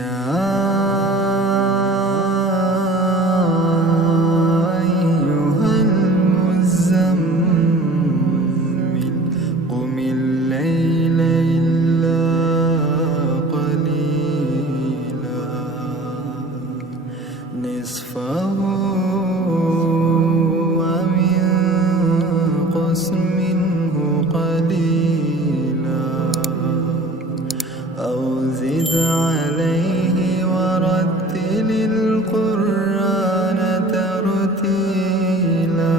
أيها المزمل قم الليل إلا قليلا نصفه وانقص منه قليلا أو زد عليه ورتل القرآن ترتيلا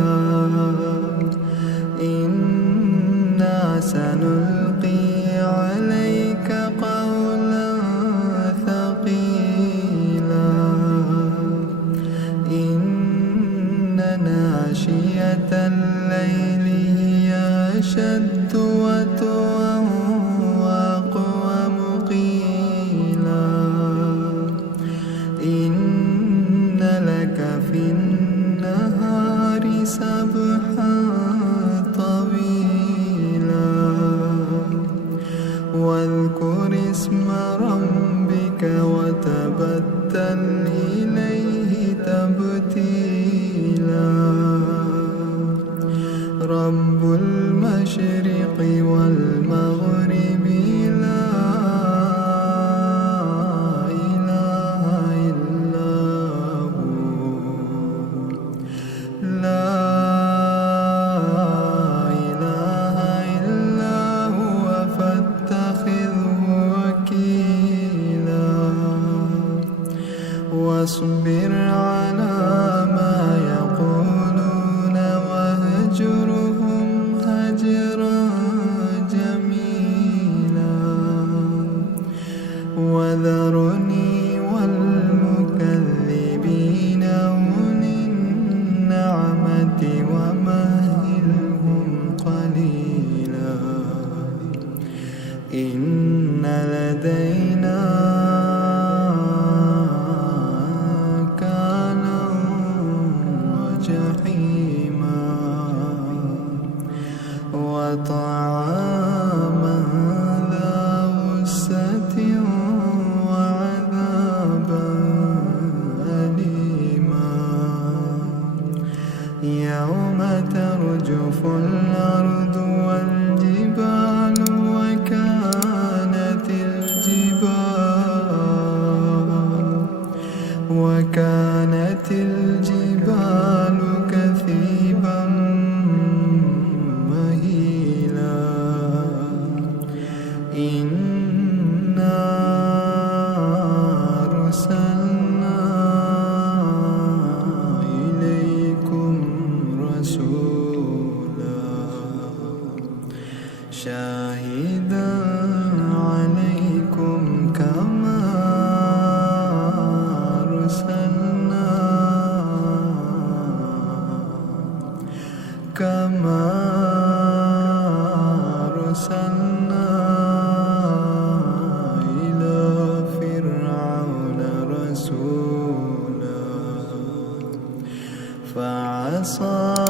إنا سنلقي عليك قولا ثقيلا إن ناشئة الليل هي أشد وطئا وأقوم قيلا إن لك في النهار سبحا طويلا واذكر اسم ربك وتبتل إليه تبتيلا رب المشرق والمغرب لا إله إلا هو لا إله إلا هو فاتخذه وكيلا واصبر على ما يقولون واهجرهم هجرا جميلا وذرني والمكذبين أولي النعمة ومهلهم قليلا إن لدينا أنكالا وجحيما وطعاما ذا غصة وعذابا أليما يوم ترجف الأرض والجبال وكانت الجبال كثيبا مهيلا إنا أرسلنا إليكم رسولا شاهدا عليكم كما أرسلنا إلى فرعون رسولا فعصى